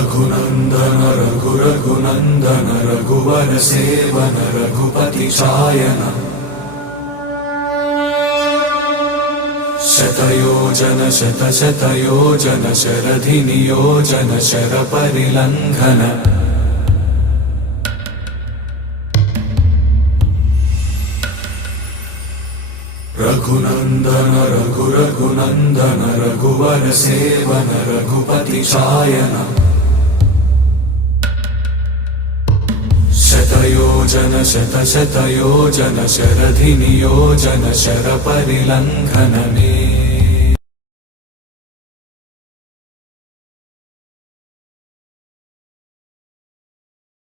रघुनन्दन रघुनन्दन रघुवर seven Raghupati चायन शतयोजन शतशतयोजन शरधि नियोजन शरपरिलङ्घन रघुनन्दन रघुनन्दन रघुवर seven Raghupati चायन शतयोजन शतशतयोजन शरधि नियोजन शरपरिलङ्घन